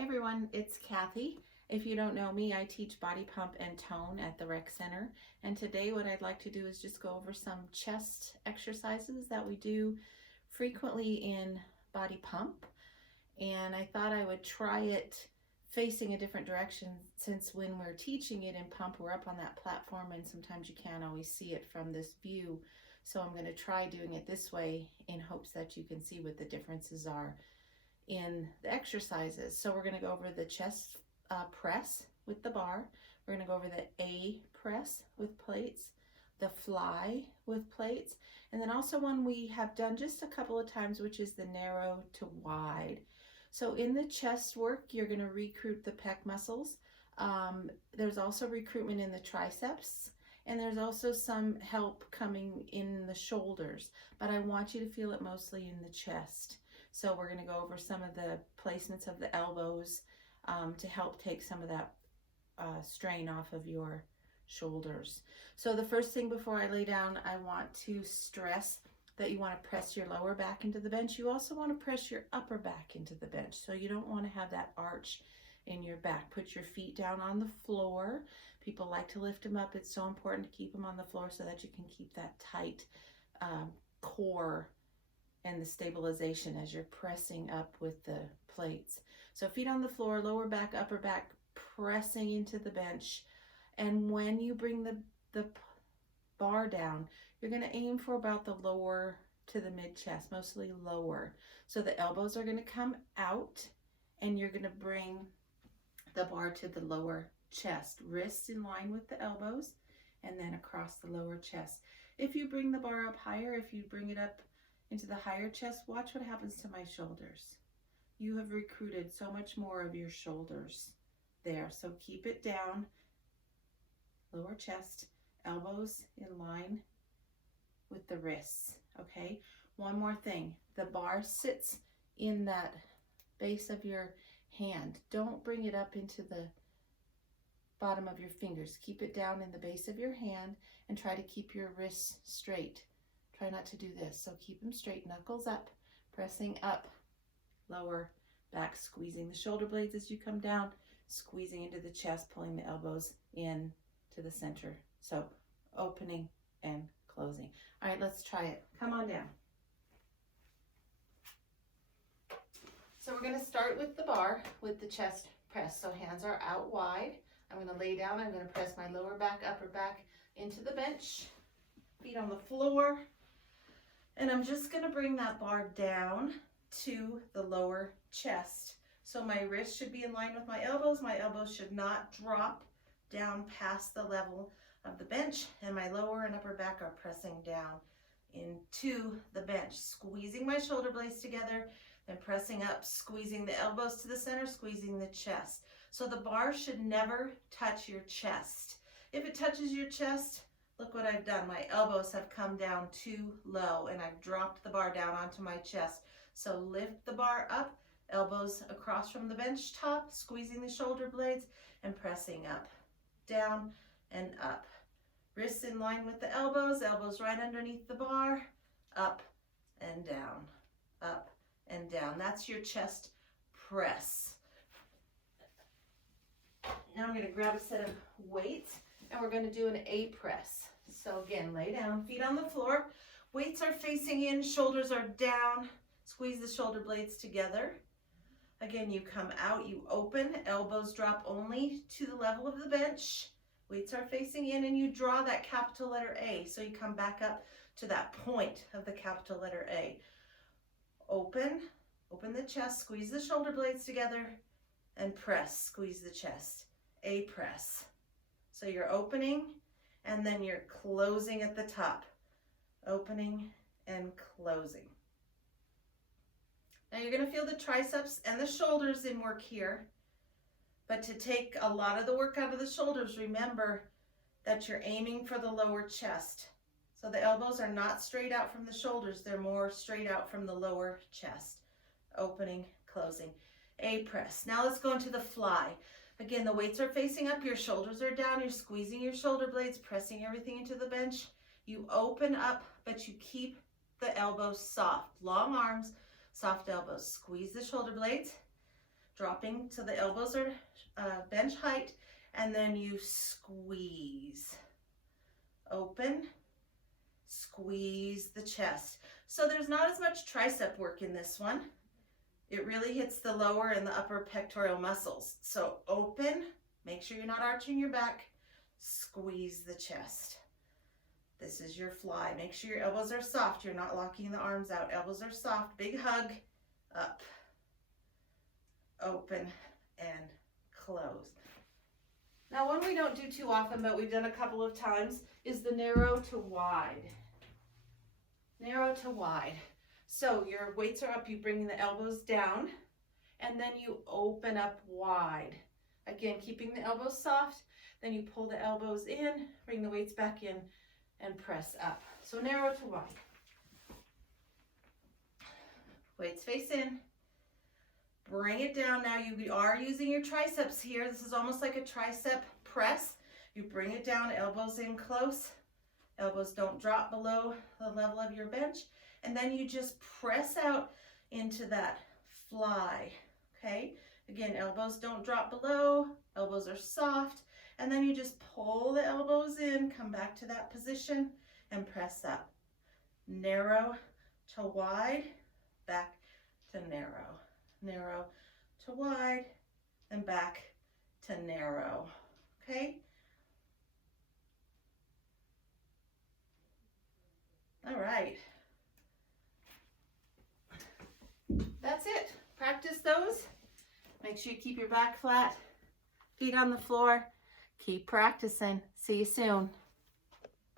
Hey everyone, it's Kathy. If you don't know me, I teach body pump and tone at the rec center. And today what I'd like to do is just go over some chest exercises that we do frequently in body pump. And I thought I would try it facing a different direction, since when we're teaching it in pump, we're up on that platform and sometimes you can't always see it from this view. So I'm going to try doing it this way in hopes that you can see what the differences are in the exercises. So we're going to go over the chest press with the bar. We're going to go over the A press with plates, the fly with plates, and then also one we have done just a couple of times, which is the narrow to wide. So in the chest work, you're going to recruit the pec muscles. There's also recruitment in the triceps, and there's also some help coming in the shoulders, but I want you to feel it mostly in the chest. So we're going to go over some of the placements of the elbows to help take some of that strain off of your shoulders. So the first thing before I lay down, I want to stress that you want to press your lower back into the bench. You also want to press your upper back into the bench. So you don't want to have that arch in your back. Put your feet down on the floor. People like to lift them up. It's so important to keep them on the floor so that you can keep that tight core and the stabilization as you're pressing up with the plates. So feet on the floor, lower back, upper back, pressing into the bench. And when you bring the bar down, you're going to aim for about the lower to the mid chest, mostly lower. So the elbows are going to come out and you're going to bring the bar to the lower chest, wrists in line with the elbows, and then across the lower chest. If you bring the bar up higher, if you bring it up into the higher chest, watch what happens to my shoulders. You have recruited so much more of your shoulders there. So keep it down, lower chest, elbows in line with the wrists, okay? One more thing, the bar sits in that base of your hand. Don't bring it up into the bottom of your fingers. Keep it down in the base of your hand and try to keep your wrists straight. Try not to do this. So keep them straight, knuckles up, pressing up, lower back, squeezing the shoulder blades as you come down, squeezing into the chest, pulling the elbows in to the center. So opening and closing. All right, let's try it. Come on down. So we're going to start with the bar with the chest press. So hands are out wide. I'm going to lay down. I'm going to press my lower back, upper back into the bench, feet on the floor. And I'm just going to bring that bar down to the lower chest. So my wrist should be in line with my elbows. My elbows should not drop down past the level of the bench. And my lower and upper back are pressing down into the bench. Squeezing my shoulder blades together and pressing up, squeezing the elbows to the center, squeezing the chest. So the bar should never touch your chest. If it touches your chest, look what I've done. My elbows have come down too low and I've dropped the bar down onto my chest. So lift the bar up, elbows across from the bench top, squeezing the shoulder blades and pressing up, down and up. Wrists in line with the elbows, elbows right underneath the bar, up and down, up and down. That's your chest press. Now I'm going to grab a set of weights and we're going to do an A press. So again, lay down, feet on the floor, weights are facing in, shoulders are down, squeeze the shoulder blades together. Again, you come out, you open, elbows drop only to the level of the bench, weights are facing in, and you draw that capital letter A. So you come back up to that point of the capital letter A. Open the chest, squeeze the shoulder blades together, and press, squeeze the chest. A press. So you're opening and then you're closing at the top. Opening and closing. Now you're going to feel the triceps and the shoulders in work here. But to take a lot of the work out of the shoulders, remember that you're aiming for the lower chest. So the elbows are not straight out from the shoulders, they're more straight out from the lower chest. Opening, closing. A press. Now let's go into the fly. Again, the weights are facing up, your shoulders are down, you're squeezing your shoulder blades, pressing everything into the bench. You open up, but you keep the elbows soft. Long arms, soft elbows. Squeeze the shoulder blades, dropping so the elbows are bench height, and then you squeeze. Open, squeeze the chest. So there's not as much tricep work in this one. It really hits the lower and the upper pectoral muscles. So open, make sure you're not arching your back, squeeze the chest. This is your fly. Make sure your elbows are soft. You're not locking the arms out. Elbows are soft. Big hug. Up. Open and close. Now, one we don't do too often, but we've done a couple of times, is the narrow to wide. Narrow to wide. So your weights are up. You bring the elbows down, and then you open up wide. Again, keeping the elbows soft. Then you pull the elbows in, bring the weights back in, and press up. So narrow to wide. Weights face in. Bring it down. Now you are using your triceps here. This is almost like a tricep press. You bring it down, elbows in close. Elbows don't drop below the level of your bench. And then you just press out into that fly, okay? Again, elbows don't drop below. Elbows are soft. And then you just pull the elbows in, come back to that position, and press up. Narrow to wide, back to narrow. Narrow to wide, and back to narrow, okay? All right. That's it. Practice those. Make sure you keep your back flat, feet on the floor. Keep practicing. See you soon.